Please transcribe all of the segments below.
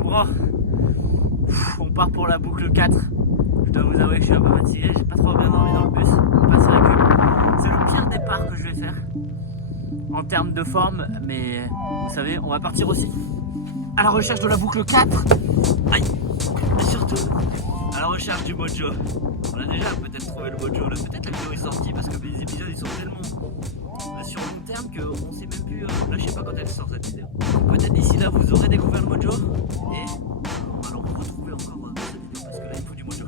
les bras. On part pour la boucle 4. Je dois vous avouer que je suis un peu fatigué, j'ai pas trop bien dormi dans le bus. On passe à la queue. C'est le pire départ que je vais faire en termes de forme, mais vous savez, on va partir aussi à la recherche de la boucle 4. Aïe. Et surtout à la recherche du mojo. On a déjà peut-être trouvé le mojo, peut-être la vidéo est sortie parce que les épisodes ils sont tellement sur long terme qu'on sait même plus, là je sais pas quand elle sort cette vidéo. Donc peut-être d'ici là vous aurez découvert le mojo et on va le retrouver encore dans cette vidéo parce que là il faut du mojo.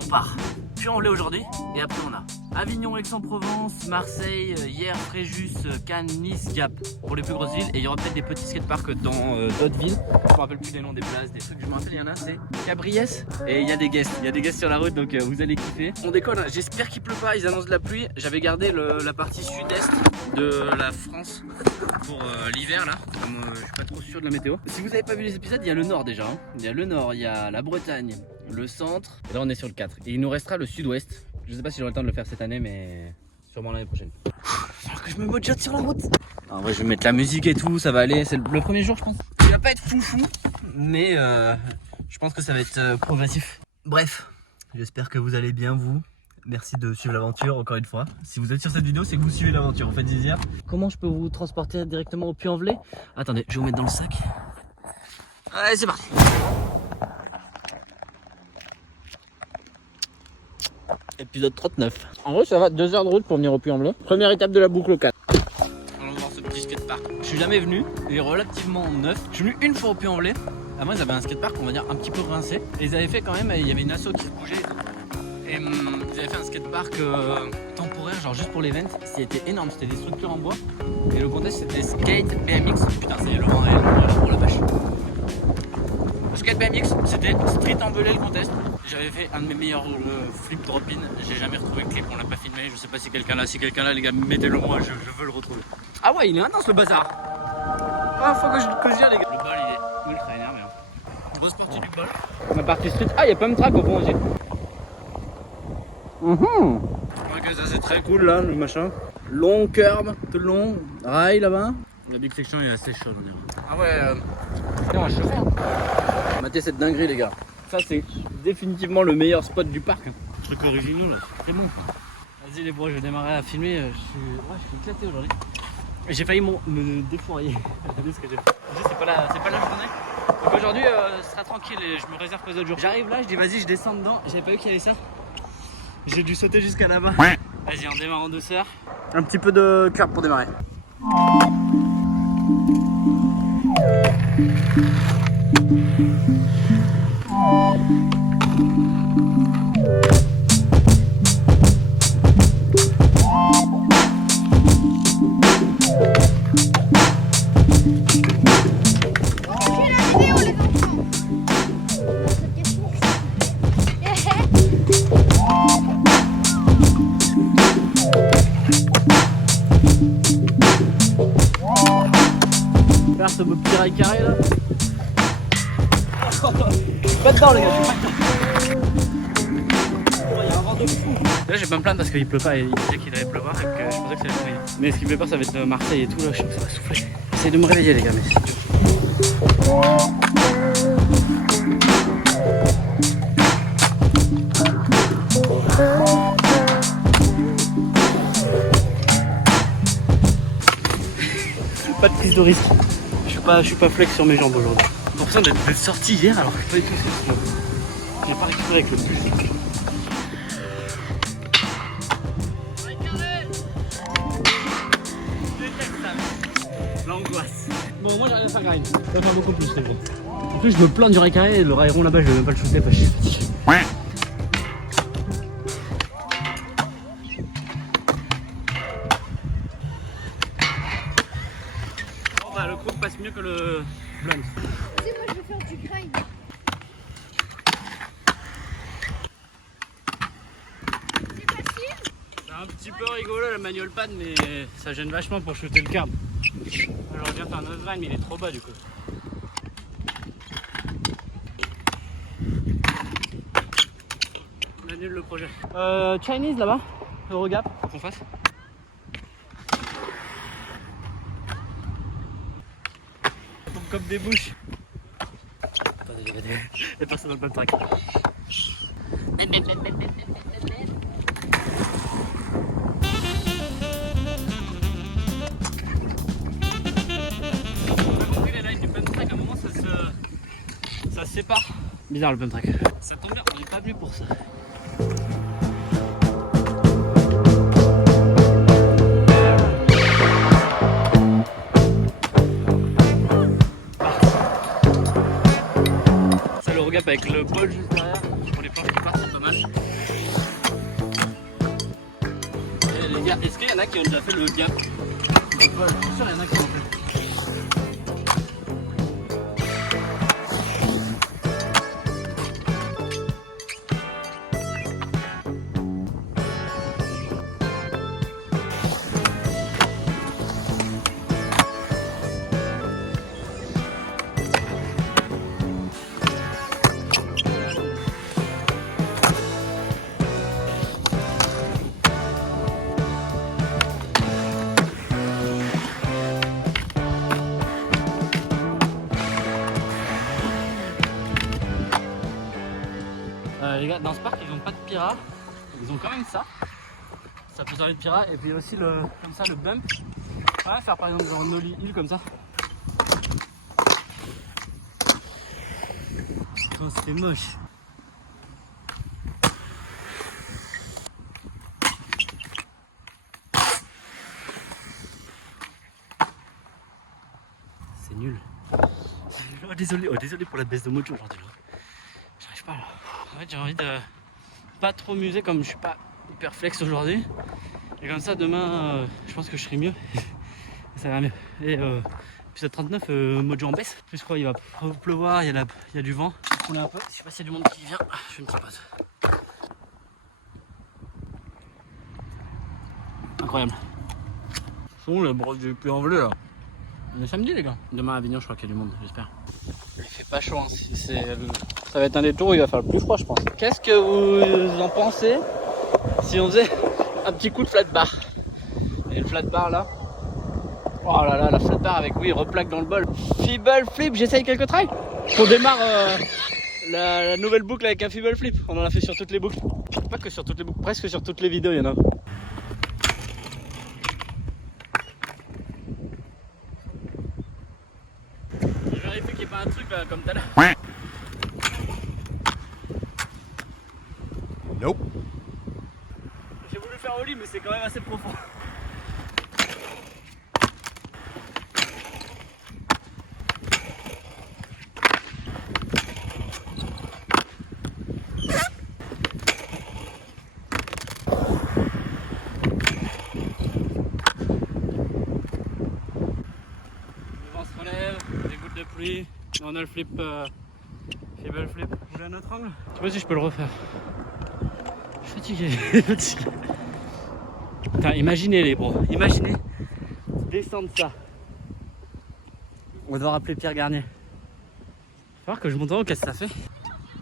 On part Puy-en-Velay aujourd'hui et après on a Avignon, Aix-en-Provence, Marseille, hier Fréjus, Cannes, Nice, Gap pour les plus grosses villes et il y aura peut-être des petits skateparks dans d'autres villes. Je me rappelle plus des noms des places, des trucs, je me rappelle il y en a c'est Cabriès et il y a des guests sur la route donc vous allez kiffer. On décolle, hein. J'espère qu'il pleut pas, ils annoncent de la pluie. J'avais gardé la partie sud-est de la France pour l'hiver là, comme je suis pas trop sûr de la météo. Si vous avez pas vu les épisodes, il y a le nord déjà, hein. Il y a le nord, il y a la Bretagne, le centre et là on est sur le 4 et il nous restera le sud-ouest. Je sais pas si j'aurai le temps de le faire cette année, mais sûrement l'année prochaine. Alors que je me mojote sur la route. En vrai, je vais mettre la musique et tout, ça va aller. C'est le premier jour, je pense. Il va pas être foufou, mais je pense que ça va être progressif. Bref, j'espère que vous allez bien, vous. Merci de suivre l'aventure, encore une fois. Si vous êtes sur cette vidéo, c'est que vous suivez l'aventure. Vous faites plaisir. Comment je peux vous transporter directement au Puy-en-Velay? Attendez, je vais vous mettre dans le sac. Allez, c'est parti. Épisode 39. En vrai ça va, 2 heures de route pour venir au Puy-en-Velay. Première étape de la boucle 4. Allons voir ce petit skatepark. Je suis jamais venu, il est relativement neuf. Je suis venu une fois au Puy-en-Velay. Avant ils avaient un skatepark on va dire un petit peu rincé. Et ils avaient fait quand même, il y avait une asso qui se bougeait. Et ils avaient fait un skatepark temporaire, genre juste pour l'event. C'était énorme, c'était des structures en bois. Et le contest c'était skate BMX. Putain c'est le vent réel pour la vache. Le skate BMX c'était street en velay le contest. J'avais fait un de mes meilleurs flip drop-in, j'ai jamais retrouvé le clip, on l'a pas filmé, je sais pas si quelqu'un l'a, les gars, mettez-le moi, je veux le retrouver. Ah ouais, il est intense le bazar. Ah, faut que je gère les gars. Le bol il est ultra énervé. Grosse partie du bol. Ma partie street, ah il y a pas de track au fond aussi. Ok, ça c'est très cool là, le machin. Long curb, tout le long, rail là-bas. La big section est assez chaude on dirait. Ah ouais, putain, un chauffeur. Matez cette dinguerie les gars. Ça c'est définitivement le meilleur spot du parc. Truc original, c'est très bon. Vas-y les bros, je vais démarrer à filmer. Je suis éclaté aujourd'hui. J'ai failli me défourailler. Regardez ce que j'ai fait. C'est pas la journée. Donc aujourd'hui ce sera tranquille et je me réserve pour les autres jours. J'arrive là, je dis vas-y je descends dedans. J'avais pas vu qu'il y avait ça. J'ai dû sauter jusqu'à là-bas. Vas-y on démarre en douceur. Un petit peu de curb pour démarrer. Faire ce beau petit rail carré là. Pas dedans les gars, je suis pas dedans. Oh, il y a un vent de fou. Là je vais pas me plaindre parce qu'il pleut pas et il disait qu'il allait pleuvoir et que je pensais que ça allait être moyen. Mais ce qui me fait peur ça va être Marseille et tout là, je sais que ça va souffler. J'essaie de me réveiller les gars mais c'est pas de prise de risque. Je suis pas flex sur mes jambes aujourd'hui. J'ai l'impression d'être sorti hier alors que pas du tout c'est. J'ai pas récupéré avec le bus. L'angoisse. Bon moi j'ai rien à faire grind. Ça va faire beaucoup plus les gros. En plus je me plains du rail carré et le rail rond là-bas je vais même pas le shooter parce que je suis fatigué. Le crook passe mieux que le blunt. Tu sais, moi je veux faire du grind. C'est facile. C'est un petit peu rigolo la manual pad mais ça gêne vachement pour shooter le curb. J'aurais bien fait un nose grind mais il est trop bas du coup. On annule le projet. Chinese là-bas, Eurogap, faut qu'on fasse. Comme des bouches. Et passer dans le bump track. Ça se sépare. Bizarre le bump track. Ça tombe bien, on n'est pas venu pour ça. Ça le regap avec le bol juste derrière. Pour les planches qui partent, c'est pas mal. Et les gars, est-ce qu'il y en a qui ont déjà fait le gap? Le bol, je suis sûr qu'il y en a qui l'ont fait. Les gars, dans ce parc, ils n'ont pas de Pyra. Ils ont quand même ça. Ça peut servir de Pyra. Et puis aussi, comme ça, le bump. Ouais, faire par exemple genre un nollie hill comme ça. Oh, c'était moche. C'est nul. Oh, désolé pour la baisse de mojo aujourd'hui. J'arrive pas là. En fait, j'ai envie de pas trop m'user comme je suis pas hyper flex aujourd'hui. Et comme ça, demain, je pense que je serai mieux. Ça va mieux. Et épisode 39, mojo en baisse. Je crois qu'il va pleuvoir, il y a du vent. Je vais couler un peu. Je sais pas s'il y a du monde qui vient. Je fais une petite pause. Incroyable. C'est bon, le brosse du puits en bleu là. On est samedi les gars. Demain à Avignon, je crois qu'il y a du monde, j'espère. Il fait pas chaud, hein. Ça va être un des tours où il va faire le plus froid, je pense. Qu'est-ce que vous en pensez si on faisait un petit coup de flat bar? Et le flat bar là. Oh là là, la flat bar avec, oui, replaque dans le bol. Feeble flip, j'essaye quelques tries. On démarre la nouvelle boucle avec un feeble flip. On en a fait sur toutes les boucles. Pas que sur toutes les boucles, presque sur toutes les vidéos, il y en a. Je vérifie qu'il n'y ait pas un truc là, comme tout à l'heure. Nope. J'ai voulu faire au lit, mais c'est quand même assez profond. De pluie, on a le flip, feeble flip. Vous voulez un autre angle? Je sais pas si je peux le refaire. Je suis fatigué. Putain, imaginez les bros, imaginez descendre ça. On va devoir appeler Pierre Garnier. Faut voir que je monte en haut, qu'est-ce que ça fait?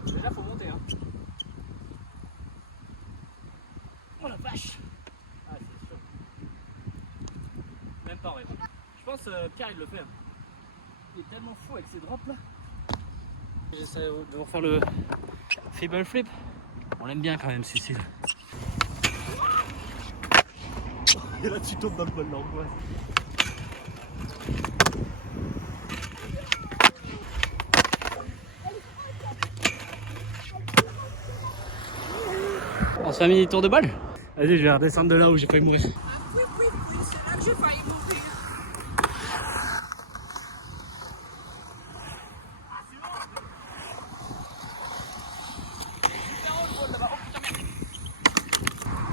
Déjà faut monter hein. Oh la vache. Ah c'est chaud. Même pas en vrai. Je pense Pierre il le fait. Il est tellement fou avec ses drops là. J'essaie de refaire le feeble flip. On l'aime bien quand même celui-ci. Et là tu tombes dans le bol d'angoisse. On se fait un mini tour de bol. Vas-y, je vais redescendre de là où j'ai failli mourir. Oui, c'est là que j'ai failli mourir.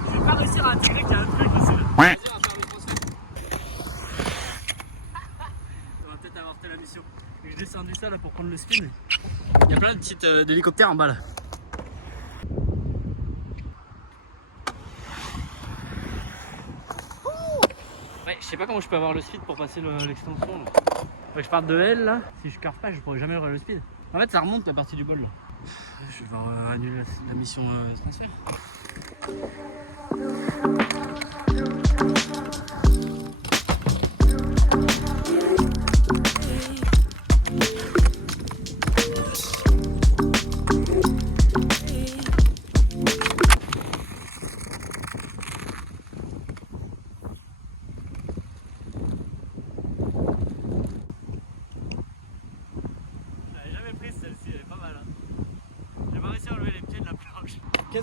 Je vais pas réussir à intégrer qu'il y a un truc aussi là. On va peut-être avoir fait la mission. J'ai descendu ça là pour prendre le spin. Il y a plein de petites d'hélicoptères en bas là. Ouais, je sais pas comment je peux avoir le speed pour passer l'extension là. Faut que je parte de L là. Si je carve pas, je pourrais jamais avoir le speed. En fait, ça remonte la partie du bol là. Je vais devoir annuler la mission transfert.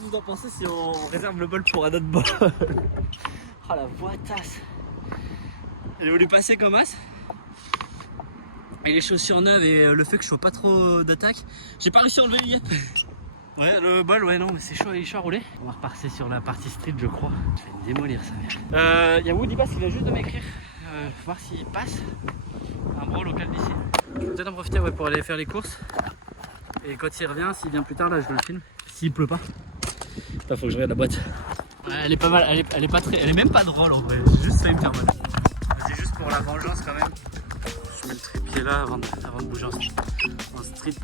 que vous en pensez si on réserve le bol pour un autre bol? Oh la boîtasse. Elle voulait passer comme as. Et les chaussures neuves et le fait que je sois pas trop d'attaque, j'ai pas réussi à enlever les yep. Ouais, le bol, ouais, non, mais c'est chaud à rouler. On va repasser sur la partie street, je crois. Je vais me démolir ça. Il y a Woody Bass qui vient juste de m'écrire. Voir s'il passe un bro local d'ici. Je vais peut-être en profiter pour aller faire les courses. Et quand il revient, s'il vient plus tard, là, je le filme. S'il pleut pas. Putain, faut que je regarde la boîte. Ouais, elle est pas mal, elle est pas très. Elle est même pas drôle en vrai. J'ai juste failli me faire mal. C'est juste pour la vengeance quand même. Je mets le trépied là avant de bouger en street.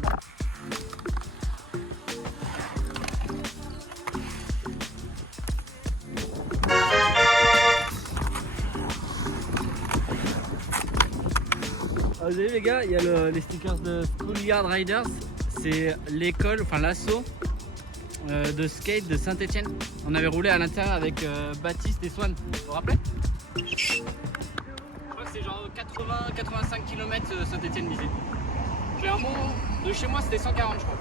Vous avez vu les gars, il y a les stickers de Schoolyard Riders. C'est l'école, enfin l'assaut de skate de Saint-Etienne. On avait roulé à l'intérieur avec Baptiste et Swan. Vous vous rappelez? Je crois que c'est genre 80-85 km Saint-Etienne d'ici. Clairement, de chez moi c'était 140 je crois.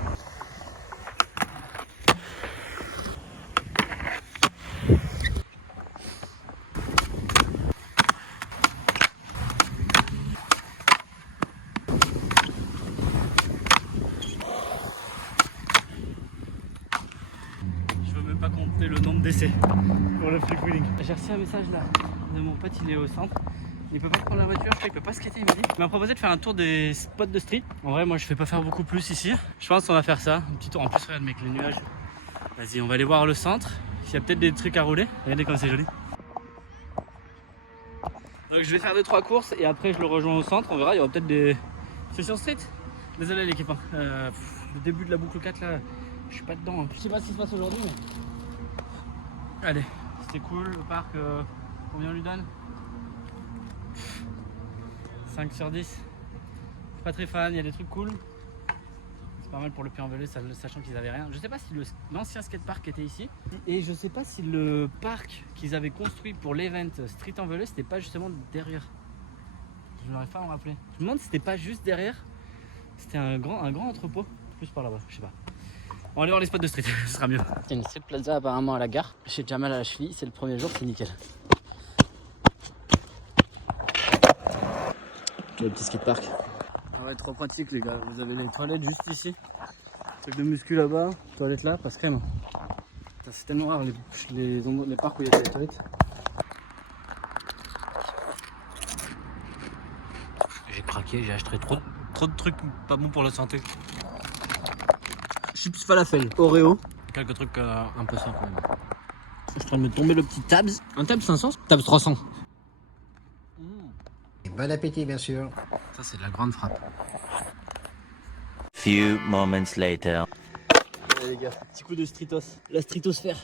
Pas compter le nombre d'essais pour le free wheeling. J'ai reçu un message là de mon pote, il est au centre. Il peut pas prendre la voiture, il peut pas skater, il m'a dit. Il m'a proposé de faire un tour des spots de street. En vrai, moi je fais pas faire beaucoup plus ici. Je pense qu'on va faire ça, un petit tour. En plus, regarde mec, les nuages. Vas-y, on va aller voir le centre. S'il y a peut-être des trucs à rouler. Regardez comme c'est joli. Donc je vais faire 2-3 courses et après je le rejoins au centre. On verra, il y aura peut-être des sessions street. Désolé l'équipe. Le début de la boucle 4 là, je suis pas dedans. Hein. Je sais pas ce qui se passe aujourd'hui mais. Allez, c'était cool le parc, combien on lui donne? 5 sur 10. Pas très fan, il y a des trucs cool. C'est pas mal pour le pied envolé, sachant qu'ils avaient rien. Je sais pas si l'ancien skatepark était ici. Et je sais pas si le parc qu'ils avaient construit pour l'event Street Envolé, c'était pas justement derrière. Je n'arrive pas à me rappeler. Je me demande si c'était pas juste derrière. C'était un grand entrepôt. Plus par là-bas, je sais pas. On va aller voir les spots de street, ce sera mieux. Il y a une street plaza apparemment à la gare. Chez Jamal à la cheville, c'est le premier jour, c'est nickel. Le petit skatepark. Ah ouais, trop pratique les gars. Vous avez les toilettes juste ici. Truc de muscu là-bas, toilettes là, passe crème. C'est tellement rare les parcs où il y a des toilettes. J'ai craqué, j'ai acheté trop de trucs pas bons pour la santé. Chips falafel, Oreo. Quelques trucs un peu simples quand même. Je suis en train de me tomber le petit Tabs. Un Tabs 500, Tabs 300. Bon appétit bien sûr. Ça c'est de la grande frappe. Few moments later. Allez les gars, petit coup de streetos. La streetosphère.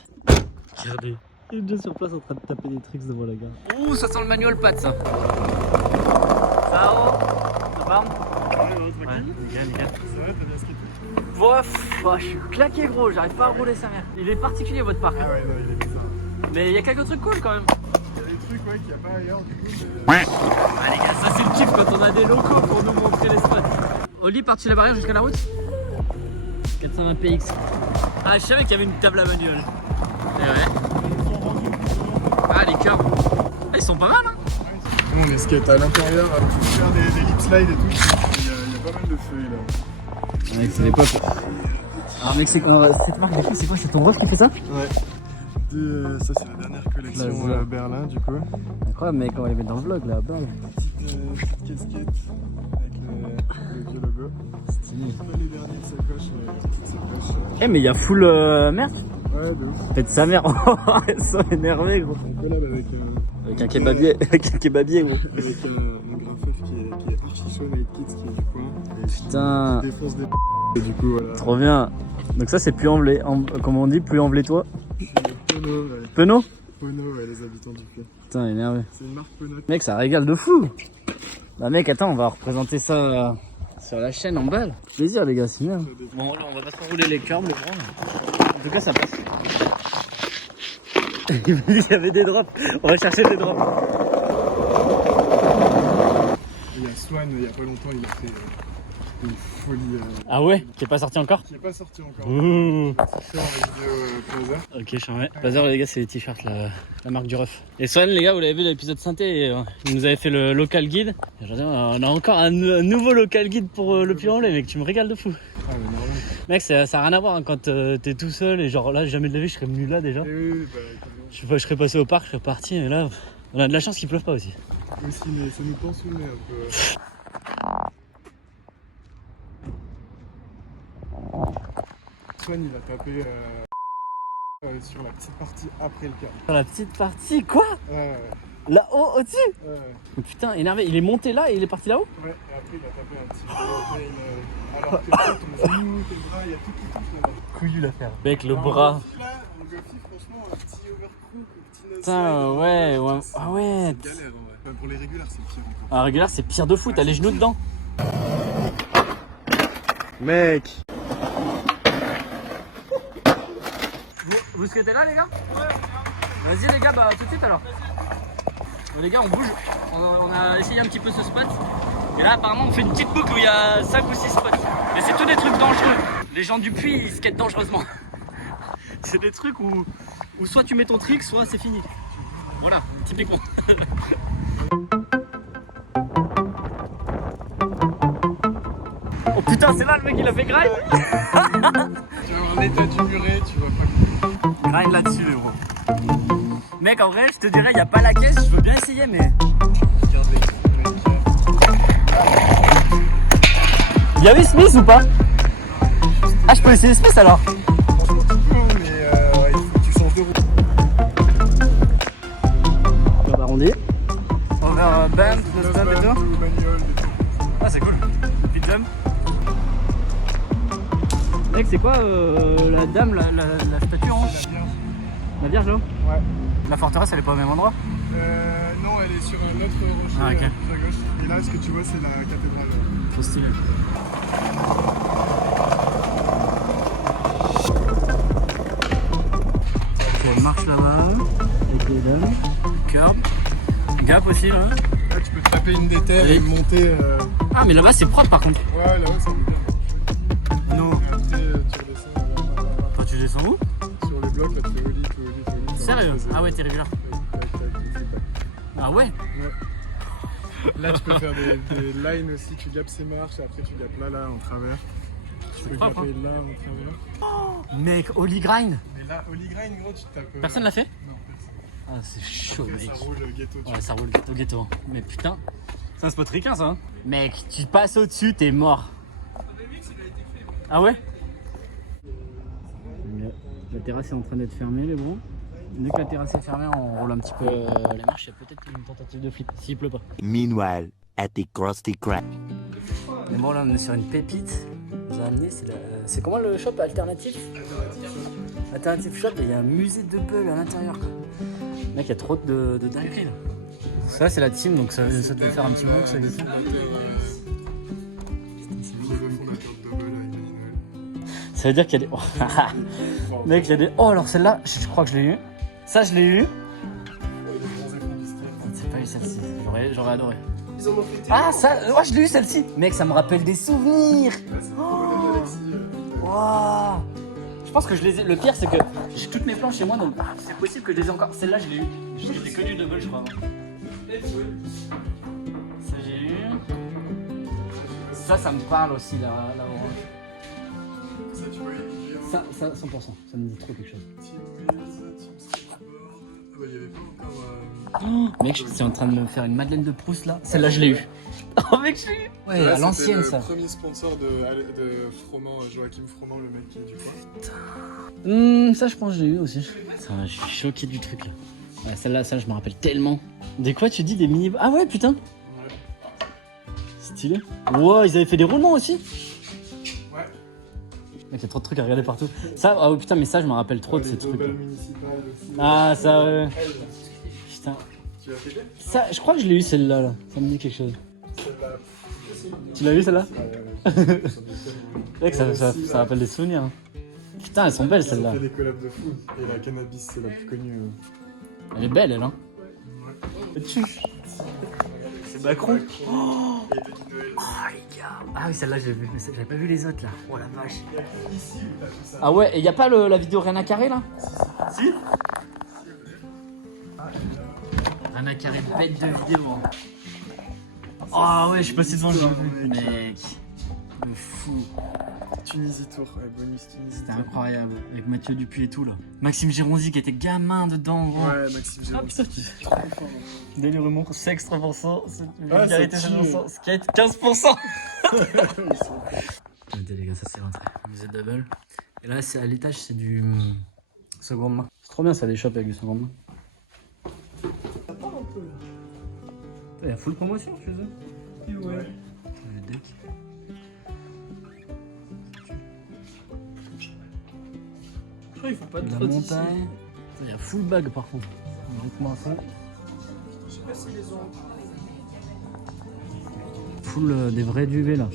Regardez. Il est déjà sur place en train de taper des tricks devant la gare. Ouh, ça sent le manual pad ça. Ça haut. Ça parle. Ouais, nickel. Bof, je suis claqué gros, j'arrive pas à rouler sa mère. Il est particulier votre parc. Ah ouais, non, il est bizarre. Mais il y a quelques trucs cool quand même. Il y a des trucs ouais, qu'il n'y a pas ailleurs du coup. Ah les gars, ça c'est le kiff quand on a des locaux pour nous montrer les spots. Oli, par-dessus la barrière jusqu'à la route. 420 PX. Ah, je savais qu'il y avait une table à manuel. Et ouais. Ah, les cœurs. Ah, ils sont pas mal hein. Nous on est skate à l'intérieur, pour faire des lip slides et tout. Il y a pas mal de feuilles là. Ouais, c'est l'époque. Alors mec, cette marque des filles, c'est quoi? C'est ton ref qui fait ça? Ouais. Ça c'est la dernière collection Berlin du coup. Incroyable mec, on les met dans le vlog là, bam. Petite casquette avec le vieux logo. Stylé. Pas les derniers de sacoche, les petites sacoches. Eh mais il y a full merde. Ouais, de ouf. Faites sa mère, ils sont énervés gros. On collab Avec un kebabier, avec un kebabier gros. avec un grapheur qui est archi chaud avec Kids qui est du coin. Et Putain. qui défonce des et du coup voilà. Trop bien. Donc ça c'est plus emblé, comment on dit, plus emblé toi. Pono, ouais. Penaud? Pono, ouais, les habitants du coin. Putain, énervé. C'est une marque Pono. Mec, ça régale de fou. Bah mec, attends, on va représenter ça sur la chaîne en balle. Plaisir les gars, c'est bien. Bon, là, on va pas trop rouler les curbs, les gros. En tout cas, ça passe. Il m'a dit qu'il y avait des drops. On va chercher des drops. Il y a Swan, il y a pas longtemps, il a fait Une folie. Ah ouais? Qui est pas sorti encore? Qui est pas sorti encore. Ouh. C'est en vidéo Plaza. Ok, je suis en vrai. Bazar, les gars, c'est les t-shirts, la marque du ref. Et Swan, les gars, vous l'avez vu l'épisode synthé, il nous avait fait le local guide. Et je veux dire, on a encore un nouveau local guide pour le Puy-en-Velay, mec, tu me régales de fou. Ah, mais normal. Mec, ça a rien à voir hein, quand t'es tout seul et genre là, jamais de la vie, je serais venu là déjà. Et oui, bah, Je serais passé au parc, je serais parti, et là, on a de la chance qu'il pleuve pas aussi. aussi, mais ça nous tend sous le nez un peu. Swan, il a tapé sur la petite partie après le câble. Dans la petite partie, quoi? Ouais, Là-haut, au-dessus? ouais. Oh, putain, énervé, il est monté là et il est parti là-haut? Ouais, et après il a tapé un petit peu. Alors que toi, ton genou, tes bras, il y a tout qui touche là-bas. Couillu l'affaire. Mec, le Alors, bras. Là, en Goffy, franchement, un petit overcrook, un petit nose Putain, ouais, ouais. Ah ouais. C'est galère, ouais. Même pour les régulars, c'est pire encore. Ah, régulière, c'est pire de fou, t'as les genoux dedans. Mec! Vous skatez là, les gars? Ouais. Vas-y, les gars, bah tout de suite alors. Les gars, on bouge. On a essayé un petit peu ce spot. Et là, apparemment, on fait une petite boucle où il y a 5 ou 6 spots. Mais c'est tous des trucs dangereux. Les gens du Puy, ils skatent dangereusement. C'est des trucs où soit tu mets ton trick, soit c'est fini. Voilà, typiquement. Oh putain, c'est là le mec, il a fait grind. Tu vas voir l'état du muret, tu vas pas. Grind là-dessus, les gros. Mec, en vrai, je te dirais, il n'y a pas la caisse, je veux bien essayer, mais. Regardez, mec. Il y avait Smith ou pas? Ah, je peux essayer Smith alors? Franchement, tu peux, mais ouais, il faut que tu changes de route. On va arrondir. Over band, le stop et tout. Manual, des trucs. Ah, c'est cool. Pit jump. Mec, c'est quoi la dame, la statue en haut? La Vierge. La Vierge là-haut? Ouais. La forteresse, elle est pas au même endroit? Non, elle est sur un autre rocher Ah, ok. plus à gauche. Et là, ce que tu vois, c'est la cathédrale. Trop stylé. Ok, marche là-bas. Avec les dames. Curb. Gap aussi là. Là, tu peux te taper une déterre et monter. Ah, mais là-bas c'est propre par contre. Ouais, là-haut, ça me bien. Non. Et après, tu redescends Toi, tu descends où? sur les blocs, là, tu fais oli. Sérieux? Ah ouais, t'es régulier. Tac, tac, tac, tac. Ah ouais? Ouais. Là, tu peux faire des lines aussi. Tu gapes ces marches et après, tu gapes là, en travers. Tu peux propre, gaper là, en travers. Mec, Holy Grind. Mais là, Holy Grind, gros, tu tapes. Personne l'a fait? Non, personne. Ah, c'est chaud, Après, mec. ça roule ghetto. Ouais, ça roule ghetto. Hein. Mais putain, c'est un spot ricain ça. Hein. Mec, tu passes au-dessus, t'es mort. Ah ouais? La terrasse est en train d'être fermée, les bros. Dès que la terrasse est fermée, on roule un petit peu les marches. Il y a peut-être une tentative de flip s'il pleut pas. Meanwhile, at the Krusty Krab. Mais bon, là on est sur une pépite. On nous a amené, c'est comment le shop alternatif? Alternative shop, et il y a un musée de bugs à l'intérieur quoi. Mec, il y a trop de dingueries là. Ça c'est la team, donc ça devait faire un petit moment que ça existe. Ça veut dire qu'il y a des... Mec, il y a des... Oh, alors celle-là, je crois que je l'ai eu. Ça, je l'ai eu. C'est pas eu celle-ci. J'aurais adoré. Ah, ça, ouais, je l'ai eu celle-ci. Mec, ça me rappelle des souvenirs. Wow. Je pense que je les ai... Le pire, c'est que j'ai toutes mes planches chez moi, donc c'est possible que je les ai encore. Celle-là, je l'ai eu. J'ai que du double, je crois. Ça, j'ai eu. Ça me parle aussi, la orange. Ça, 100%, ça me dit trop quelque chose. Oh, mec, c'est en train de me faire une Madeleine de Proust là. Celle-là, je l'ai eu. Oh, mec, je l'ai eu. Ouais, à l'ancienne ça. C'est le premier sponsor de Froment, Joachim Froment, le mec qui est du coin. Ça, je pense que je l'ai eu aussi. Ça, je suis choqué du truc là. Ouais, celle-là, ça, je me rappelle tellement. Des quoi tu dis des mini. Ah ouais, putain. Ouais. Stylé. Wow, ils avaient fait des roulements aussi. Ouais. Mec, il y a trop de trucs à regarder partout. Ça, oh putain, mais ça, je me rappelle trop de ces trucs. Aussi. Ah, ça, ouais. Putain. Tu l'as fait? Ça, je crois que je l'ai eu celle-là, là. Ça me dit quelque chose. Celle-là. Tu l'as vu celle-là? Ouais. Mec, ça rappelle des souvenirs. Hein. Putain, elles sont belles celles-là. Ça fait des collabs de fou. Et la cannabis, c'est la plus connue. Elle est belle, elle, hein. Ouais. C'est Macron. Oh, les Denis de Noël. Oh les gars. Ah oui, celle-là j'ai vu, mais j'avais pas vu les autres là. Oh la vache. Il y a que ici où t'as tout ça. Ah ouais, et y a pas la vidéo rien à carré là? Si. Rien à carré, bête de vidéo. Hein. Oh ouais, je suis passé devant le jeu. Mec. Le fou. Tunisie Tour, ouais, bonus Tunisie. C'était incroyable. Avec Mathieu Dupuis et tout là. Maxime Gironzi qui était gamin dedans gros. Ouais, Maxime Géron. Délire humour, sexe 3%, Ah, vulgarité ça tue. 7%, skate 15%. Attendez les gars, ça c'est rentré. Musée double. Et là, c'est à l'étage, c'est du seconde main. C'est trop bien ça, les shops avec du seconde main. Il y a full promotion chez eux. Ouais. Le deck. Je crois qu'il faut pas La trop montagne. Il y a full bag par contre. Dites-moi ça. Je sais pas si les ont. Full des vrais duvets là.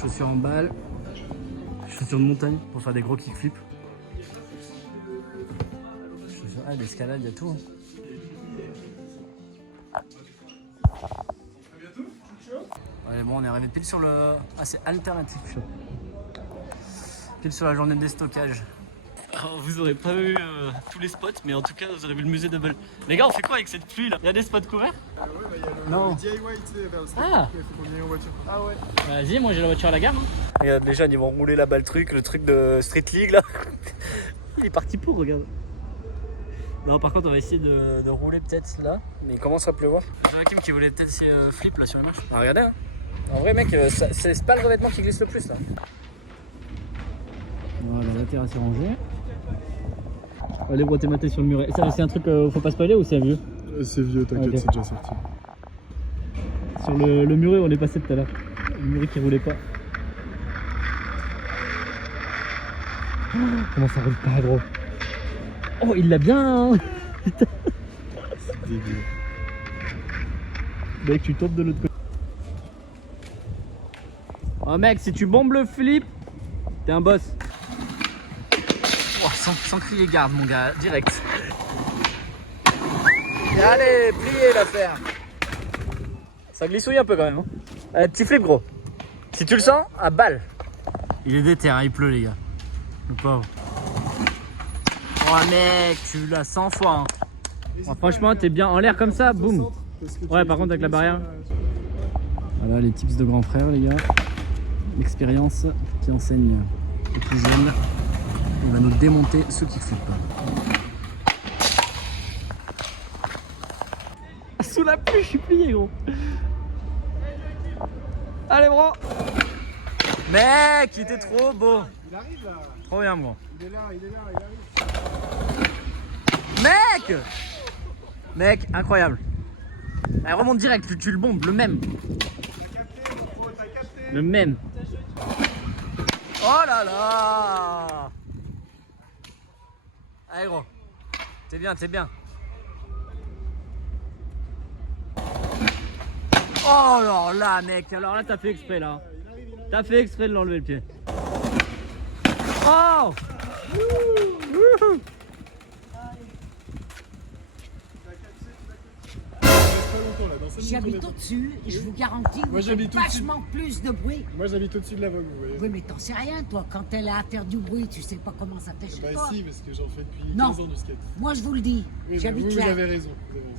Chaussures en balle. Chaussures de montagne pour faire des gros kickflips. Chaussures... Ah, d'escalade, il y a tout. Hein. Ouais, bon, on est arrivé pile sur le. Ah, c'est Alternative Shop. Pile sur la journée de déstockage. Alors, vous aurez pas eu tous les spots, mais en tout cas, vous aurez vu le musée Double. Les gars, on fait quoi avec cette pluie là? Il y a des spots couverts? Ouais, bah il y a le, Non. le DIY, tu sais, vers le stade. Ah. Il faut qu'on y aille en voiture. Ah ouais. Vas-y, moi j'ai la voiture à la gare. Hein. Regarde, les jeunes ils vont rouler là-bas le truc de Street League là. Il est parti pour, regarde. Non, par contre, on va essayer de rouler peut-être là. Mais il commence à pleuvoir. Joachim qui voulait peut-être essayer flip là sur les marches. Ah, regardez, hein. En vrai, mec, c'est pas le revêtement qui glisse le plus là. Voilà, la terrasse est rangée. Allez, broter ma tête sur le muret. C'est un truc, faut pas spoiler ou c'est vieux? C'est vieux, t'inquiète, Ok. c'est déjà sorti. Sur le muret, on est passé tout à l'heure. Le muret qui roulait pas. Oh, comment ça roule pas, gros? Oh, il l'a bien! Putain! C'est débile. Mec, tu tombes de l'autre côté. Oh, mec, si tu bombes le flip, t'es un boss. Oh, sans crier garde, mon gars, direct. Et allez, pliez l'affaire. Ça glissouille un peu quand même. Hein. Allez, petit flip, gros. Si tu le sens, à balle. Il est déter, hein, il pleut, les gars. Le pauvre. Oh, mec, tu l'as 100 fois. Hein. Oh, franchement, t'es bien en l'air comme ça, boum. Ouais, par contre, avec la barrière. Voilà les tips de grand frère, les gars. L'expérience qui enseigne les plus jeunes. Il va nous démonter ceux qui flippent. Sous la pluie, je suis plié, gros. Allez, bro. Mec, il était trop beau. Il arrive là. Trop bien, gros. Il est là, il arrive. Mec! Mec, incroyable. Allez, remonte direct, tu le bombes, le même. Le même. Oh là là! Allez, gros. T'es bien, t'es bien. Oh alors là, mec, alors là, t'as fait exprès là. T'as fait exprès de l'enlever le pied. Oh! Wouhou! J'habite au-dessus et je vous garantis, Moi, vous j'habite faites au-dessus. vachement plus de bruit. Moi j'habite au-dessus de la Vogue, vous voyez. Oui, mais t'en sais rien, toi. Quand elle a à faire du bruit, tu sais pas comment ça fait chez Bah toi. si, parce que j'en fais depuis Non. 15 ans du skate. Moi, je vous le dis, Oui, bah, j'habite vous là. avez raison. Vous avez raison.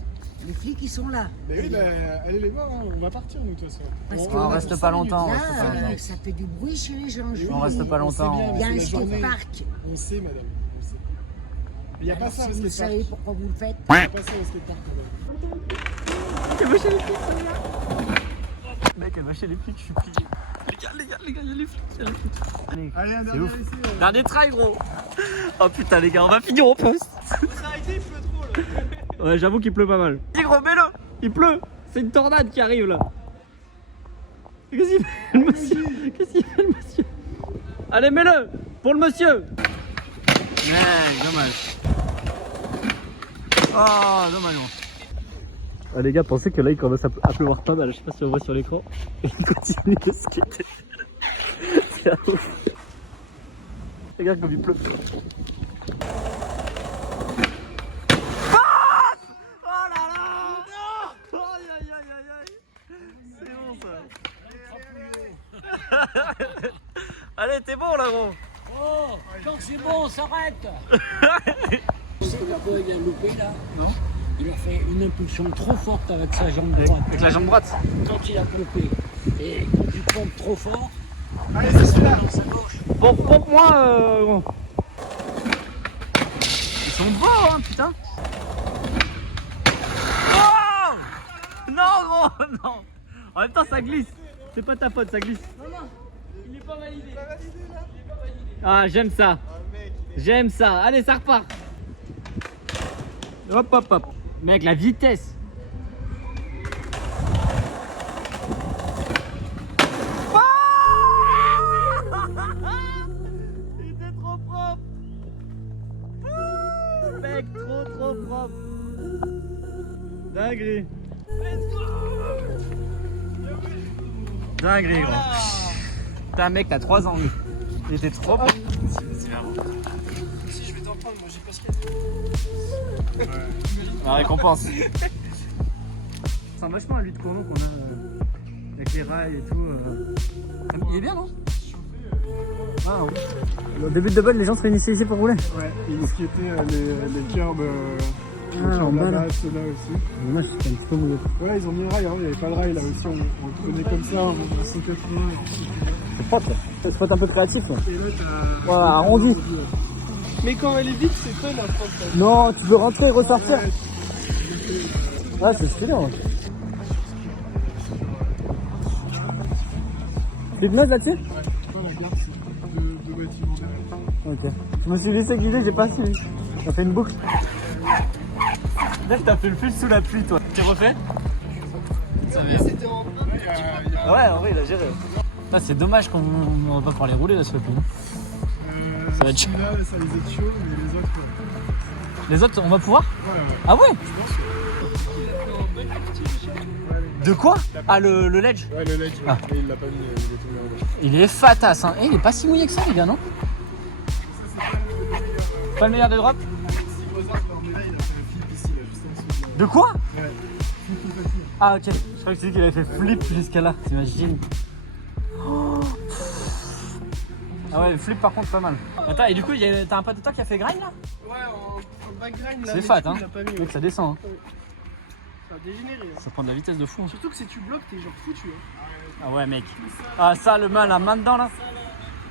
Les flics, ils sont là. Mais oui, bah, allez les voir, hein. On va partir nous de toute façon. Parce que on reste pas longtemps, on là, reste pas longtemps. ça fait du bruit chez les gens. je Oui, vous On le reste dis. pas longtemps. sait bien, Il y a mais un c'est la journée. skatepark. On sait, madame. On sait. Il n'y a pas Alors, ça si au vous le skatepark. savez pourquoi vous le faites. Il n'y a pas ça au skatepark. Mec, elle va chez les flics, je suis plié. Les gars, il y a les flics, il y a les flics. Allez, un C'est dernier ouf. essai. Dernier try, gros. Oh putain, les gars, on va finir au poste. Ça a été, il pleut trop là. Ouais, j'avoue qu'il pleut pas mal. Dis gros, mets-le. Il pleut. C'est une tornade qui arrive là. Qu'est-ce qu'il fait le monsieur? Qu'est-ce qu'il fait le monsieur? Allez, mets-le. Pour le monsieur. Mec, dommage. Oh, dommage. Ah, les gars, pensez que là il commence à pleuvoir pas mal. Je sais pas si on voit sur l'écran. Et il continue de skater. C'est un ouf. Regarde comme il pleut. Ah! Oh là là! Non! Aïe aïe aïe aïe Allez, t'es bon là, gros. Oh, quand c'est bon, on s'arrête. C'est la fois il a loupé là. Non. Il a fait une impulsion trop forte avec sa jambe droite. Avec la jambe droite. Quand il a pompé. Et quand tu pompes trop fort, Allez, c'est celui-là. dans sa gauche. Pompe-moi, gros. Ils sont beaux, hein, putain. Oh non, gros, non. En même temps, ça glisse. C'est pas ta faute, ça glisse. Il n'est pas validé. Ah, j'aime ça. J'aime ça. Allez, ça repart. Hop, hop, hop. Mec, la vitesse. Il était trop propre. Mec, trop propre. Dinguerie. Dinguerie, gros. Putain, mec, t'as 3 ans, lui. Il était trop propre. C'est marrant. Si je vais t'en prendre, moi j'ai pas ce qu'il y a. La récompense. C'est un vachement à lui de cournon qu'on a avec les rails et tout. Il est bien, non? Ah, ouais. Au début de double, les gens se réunissaient ici pour rouler. Ouais, et ce qui était les curbs en bas, là. là-bas, ceux-là aussi. Dommage, c'était un petit peu mouillé. Ouais, ils ont mis un rail, hein. Il n'y avait pas de rail là aussi, on le prenait comme ça, on 180. C'est propre. C'est spot un peu créatif, là. Et là, t'as. Voilà, arrondi. Mais quand elle est vide, c'est fun à prendre ça. Non, tu veux rentrer et ressortir. Ouais, c'est stylé, ouais. C'est de neige là-dessus? Dans la gare, c'est deux bâtiments derrière. Ok. Je me suis laissé guider, j'ai pas suivi. Ça fait une boucle. Là, t'as fait le fil sous la pluie, toi. Tu refais? C'était en Ouais, en vrai, il a géré. Ah, c'est dommage qu'on va pas pouvoir les rouler là, sous la pluie. Ça va être chaud. Celui-là, ça les est chaud, mais les autres, ouais. Les autres, on va pouvoir? Ouais. Ah ouais? Ouais, De quoi? Ah, le ledge? ouais, le ledge, Ah. mais il l'a pas mis, il est tombé en bas. Il est fatasse, hein. Eh, il est pas si mouillé que ça, les gars, non? Pas le meilleur des drops? Si Mozart, mais là, il a fait un flip ici, là, juste en dessous. De quoi? Ouais. Flip tout facile. Ah, ok. Je crois que tu dis qu'il avait fait flip jusqu'à là, t'imagines? Oh. Ah ouais, le flip par contre, pas mal. Attends, et du coup, t'as un pote de toi qui a fait grind là? Ouais, en background là. C'est fat, hein? Il a pas mis, Mec, ouais. ça descend, hein. Ça a dégénéré. Hein. Ça prend de la vitesse de fou. Hein. Surtout que si tu bloques, t'es genre foutu. Hein. Ah ouais, mec. Ah, ça, le main, la main dedans là.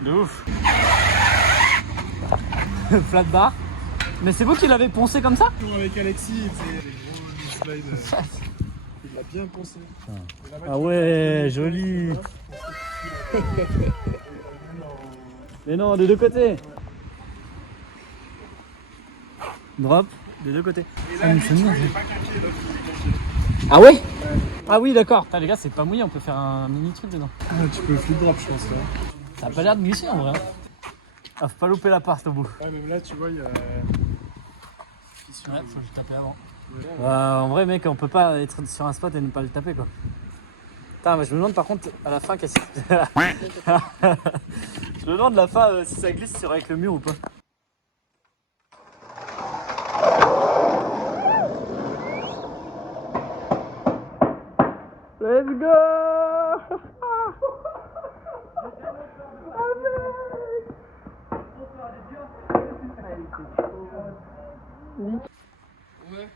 De ouf. Flat bar. Mais c'est vous qui l'avez poncé comme ça? Avec Alexis, c'est des gros slides. Il l'a bien poncé. Ah ouais, joli. Mais non, des deux côtés. Drop, des deux côtés. Et là, lui, tu vois, il est pas craqué, l'autre, il est craqué. Ah ouais? Ah oui, d'accord. Putain, les gars, c'est pas mouillé, on peut faire un mini truc dedans. Ah, tu peux flip drop, je pense, là. Ça a pas l'air de glisser en vrai. Hein. Ah, faut pas louper la part au bout. Ouais, même là, tu vois, il y a. Ouais, faut que je tape avant. En vrai, mec, on peut pas être sur un spot et ne pas le taper quoi. Putain, mais je me demande par contre à la fin qu'est-ce que. Je me demande à la fin si ça glisse sur avec le mur ou pas. Let's go! Ouais.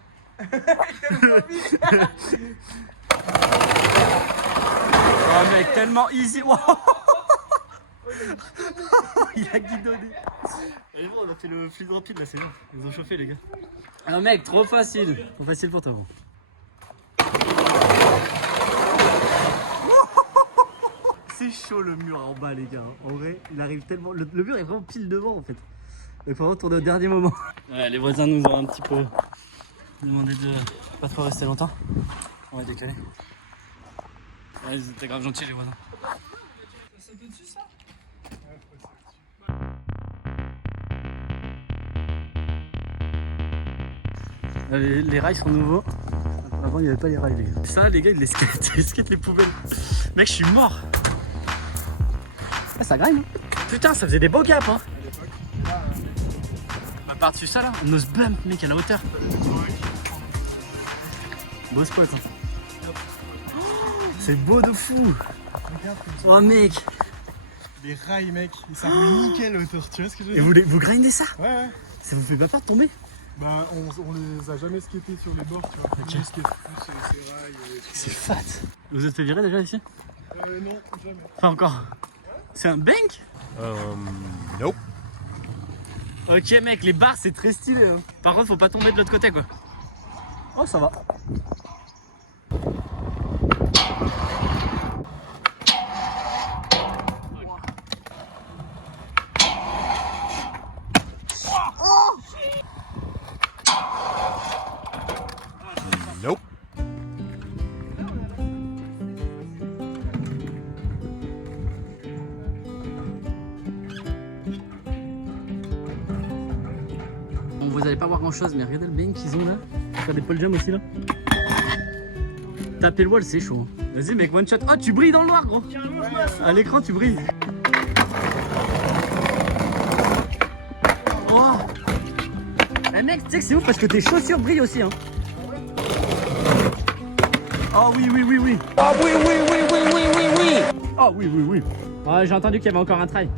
Oh mec, tellement easy. Wow. Il a guidonné. Et bon, on a fait le flip rapide là, c'est bien. Ils ont chauffé les gars. Ah mec, trop facile. Trop facile pour toi gros. C'est chaud le mur en bas les gars. En vrai, il arrive tellement. Le mur est vraiment pile devant en fait. Il faut vraiment tourner au dernier moment. Ouais, les voisins nous ont un petit peu demandé de pas trop rester longtemps. On va décaler. Ouais, ils étaient grave gentils les voisins. Ça te dessus ça? Là, les rails sont nouveaux. Avant il n'y avait pas les rails les gars. Ça les gars ils les skatent, ils skatent les poubelles. Mec je suis mort. Ah ça grind hein. Putain ça faisait des beaux gaps hein. Bah par-dessus ça là, on ose bump mec à la hauteur. Beau spot hein. Oh, c'est beau de fou. Oh mec. Les rails, mec, ça roule nickel hauteur, tu vois ce que je veux Et dire? vous grindez ça? Ouais. Ça vous fait pas peur de tomber? Bah, on les a jamais skatés sur les bords, tu vois. Ok. On skate plus sur ces rails. C'est fat. Vous êtes fait virer déjà ici? Non, jamais. Pas encore. C'est un bank? Nope. Ok mec, les barres c'est très stylé. Hein. Par contre faut pas tomber de l'autre côté quoi. Oh ça va. Nope. Bon, vous allez pas voir grand chose, mais regardez le bank qu'ils ont là. T'as des pole jam aussi là. Taper le wall c'est chaud. Hein. Vas-y mec, one shot. Oh tu brilles dans le noir gros. À l'écran tu brilles. Oh. Eh mec, tu sais que c'est ouf parce que tes chaussures brillent aussi hein. Oh oui oui oui oui. Oh oui oui oui oui oui oui oui. Oh oui oui oui. Ouais, j'ai entendu qu'il y avait encore un trail.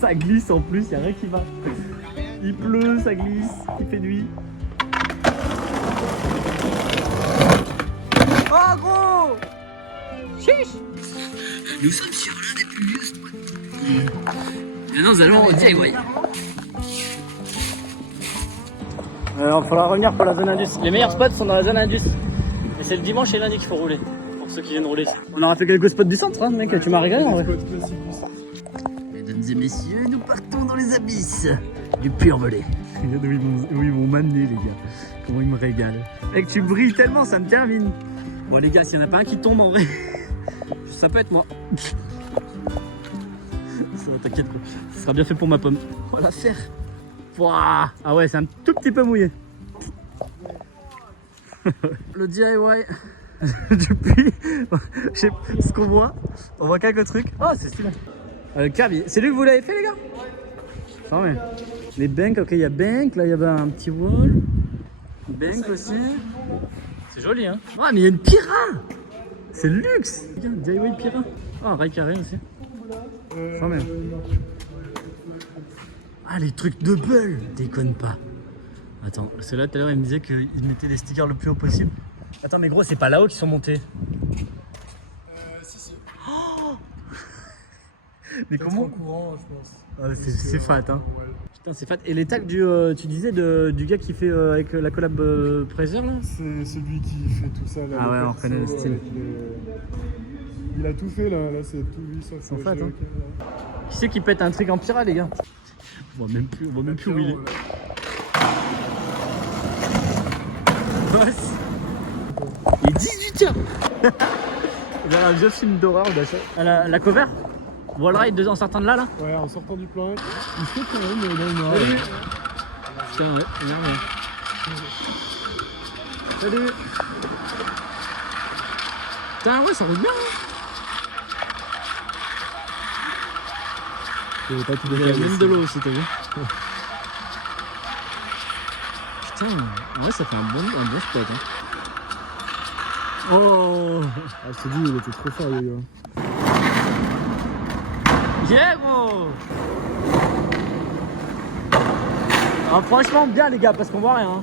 Ça glisse en plus, y'a rien qui va. Il pleut, ça glisse, il fait nuit. Oh gros. Chiche. Nous sommes sur l'un des plus vieux spots. Maintenant nous allons au DIY. Alors il faudra revenir pour la zone Indus. Les meilleurs spots sont dans la zone Indus. Et c'est le dimanche et lundi qu'il faut rouler. Pour ceux qui viennent rouler. On aura fait quelques spots du centre hein mec, tu m'as régalé en vrai. Mesdames et messieurs, nous partons dans les abysses du Puy-en-Velay. Regarde où ils m'ont m'amener les gars. Comment ils me régalent. Mec tu brilles tellement, ça me termine. Bon les gars, s'il n'y en a pas un qui tombe en vrai, ça peut être moi. Ça va, t'inquiète pas. Ça sera bien fait pour ma pomme. On va la faire. Ouah. Ah ouais, c'est un tout petit peu mouillé. Le DIY depuis ce qu'on voit, on voit quelques trucs. Oh c'est stylé. Le curb, c'est lui que vous l'avez fait les gars? Ah ouais. Les banks, ok il y a bank, là il y avait un petit wall. Bank aussi. C'est joli hein. Ah mais il y a une Pira. C'est le luxe. Regarde, DIY Pira. Ah un rail carré aussi. Sans même. Ah les trucs de bull. Déconne pas. Attends, ceux-là tout à l'heure il me disait qu'ils mettaient les stickers le plus haut possible. Attends mais gros c'est pas là-haut qu'ils sont montés. Si. Oh mais comment Courant, je pense. ah, c'est fat hein. Putain c'est fat. Et les tags du tu disais du gars qui fait avec la collab Fraser là? C'est celui qui fait tout ça là. Ah ouais, on perso, reconnaît le style. Il a tout fait là, c'est tout lui sauf Ils sont le fat, jeu, hein. ok, là. Qui c'est qui pète un truc en Pira les gars? On voit même plus où il est. Ouais, il est 18h. Il y a un vieux film d'horreur d'achat. La cover Wall ride en sortant de là là. Ouais, en sortant du plan, il fait quand même dans le noir. Salut. Putain ouais, regarde. Salut. Putain ouais ça roule bien hein. Il y avait pas tout Il y a décalé, même ça. de l'eau aussi t'as vu. Putain, ouais ça fait un bon spot hein. Oh Ah, je te dis, il était trop fort, le gars. yeah gros. Ah, franchement bien les gars parce qu'on voit rien hein.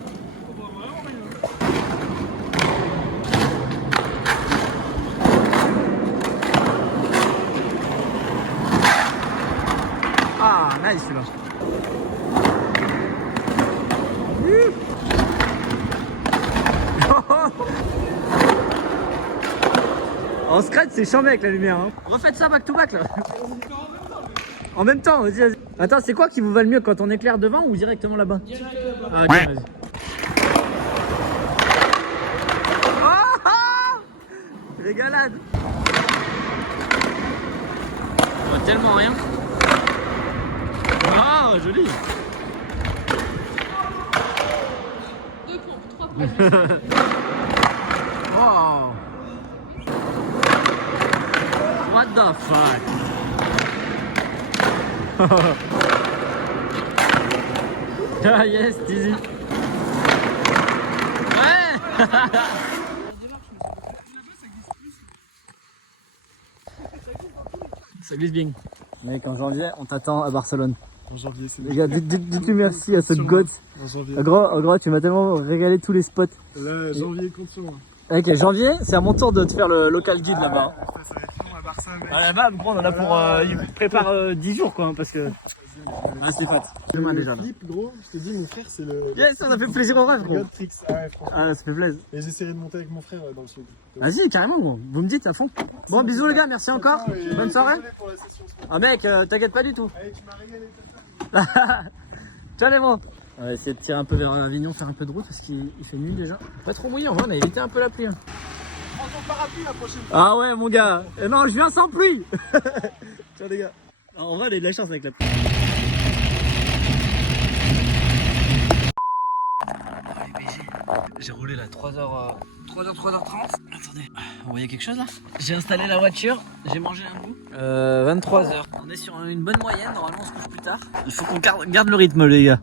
Ah nice celui-là. En scratch c'est chiant avec la lumière hein. Refaites ça back to back là. En même temps, vas-y. Attends, c'est quoi qui vous va le mieux quand on éclaire devant ou directement là-bas? Ah ok, vas-y. Ah régalade. On voit tellement rien. Ah joli. 2 pompes, 3 pompes. Wow. What the fuck? Ah yes, easy. Ouais. Ça Salut Sbing. Mec, en janvier, on t'attend à Barcelone. En janvier, c'est Les gars, dites-lui merci à ce Sûrement. goth. En janvier. En gros, tu m'as tellement régalé tous les spots. Là, janvier, compte sur moi. Ok, janvier, c'est à mon tour de te faire le local guide là-bas. Ça va être long à Barça, mec. Là-bas, on en a pour. Il prépare 10 jours quoi, parce que. Ah, c'est fat. Demain déjà là. Flip, gros, je te dis, mon frère, c'est le. Yes, on a fait plaisir au rêve, gros. God Tricks. Ah ouais, franchement. Ah, ça fait plaisir. Et j'essaierai de monter avec mon frère dans le sud. Vas-y, carrément, gros. Vous me dites à fond. Bon, bisous les gars, merci encore. Et Bonne soirée. désolé pour la session ce soir. Ah, mec, t'inquiète pas du tout. Allez, tu m'as régalé, ça. Ciao les bons. On va essayer de tirer un peu vers Avignon, faire un peu de route parce qu'il fait nuit déjà. Pas trop mouillé, en vrai, on a évité un peu la pluie. Hein. Prends ton parapluie la prochaine fois. Ah ouais, mon gars. Non, je viens sans pluie. Ciao les gars. En vrai, on a eu de la chance avec la pluie. J'ai roulé là 3h30. Attendez, vous voyez quelque chose là? J'ai installé la voiture, j'ai mangé un bout. 23h. On est sur une bonne moyenne, normalement on se couche plus tard. Il faut qu'on garde le rythme les gars.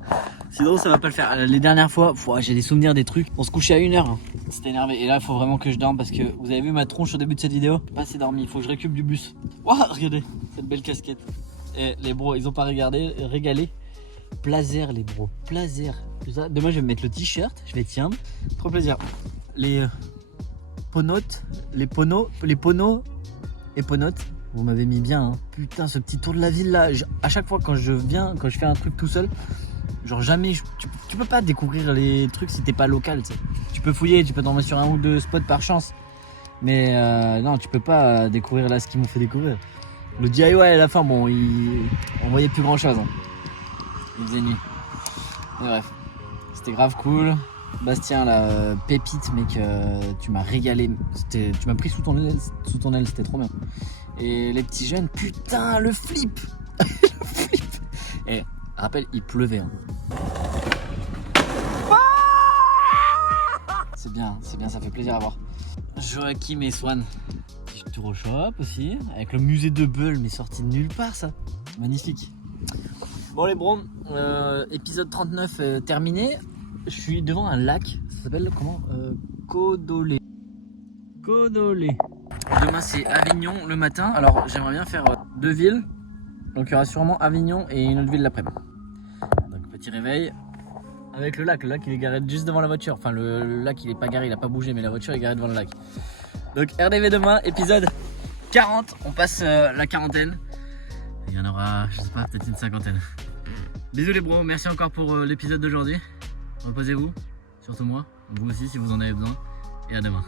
Sinon ça va pas le faire. Les dernières fois, j'ai des souvenirs des trucs. On se couchait à 1h. Hein. C'était énervé. Et là il faut vraiment que je dorme parce que vous avez vu ma tronche au début de cette vidéo? J'ai pas assez dormi, il faut que je récup du bus. Waouh, regardez cette belle casquette. Et les bros, ils ont pas régalé. Plaisir les bros, plaisir. Demain je vais me mettre le t-shirt, je vais tiendre. Trop plaisir. Les ponotes, les ponos et ponotes, vous m'avez mis bien. Hein. Putain, ce petit tour de la ville là. À chaque fois quand je fais un truc tout seul, genre jamais, tu peux pas découvrir les trucs si t'es pas local. T'sais. Tu peux fouiller, tu peux tomber sur un ou deux spots par chance. Mais non, tu peux pas découvrir là ce qu'ils m'ont fait découvrir. Le DIY à la fin, bon, on voyait plus grand chose. Hein. Il faisait nuit. Mais bref, c'était grave cool. Bastien, la pépite, mec, tu m'as régalé. Tu m'as pris sous ton aile, c'était trop bien. Et les petits jeunes, putain, le flip. Le flip. Et rappelle, il pleuvait. Hein. C'est bien, ça fait plaisir à voir. Joachim et Swan. Petit tour au shop aussi, avec le musée de Beul, mais sorti de nulle part ça. Magnifique. Bon les bros, épisode 39 terminé. Je suis devant un lac, ça s'appelle comment Codolé. Demain c'est Avignon le matin, alors j'aimerais bien faire 2 villes. Donc il y aura sûrement Avignon et une autre ville l'après-midi. Donc petit réveil avec le lac il est garé juste devant la voiture. Enfin le lac il est pas garé, il a pas bougé, mais la voiture est garée devant le lac. Donc RDV demain, épisode 40, on passe la quarantaine. Il y en aura, je sais pas, peut-être une cinquantaine. Bisous les bros, merci encore pour l'épisode d'aujourd'hui. Reposez-vous, surtout moi, vous aussi si vous en avez besoin. Et à demain.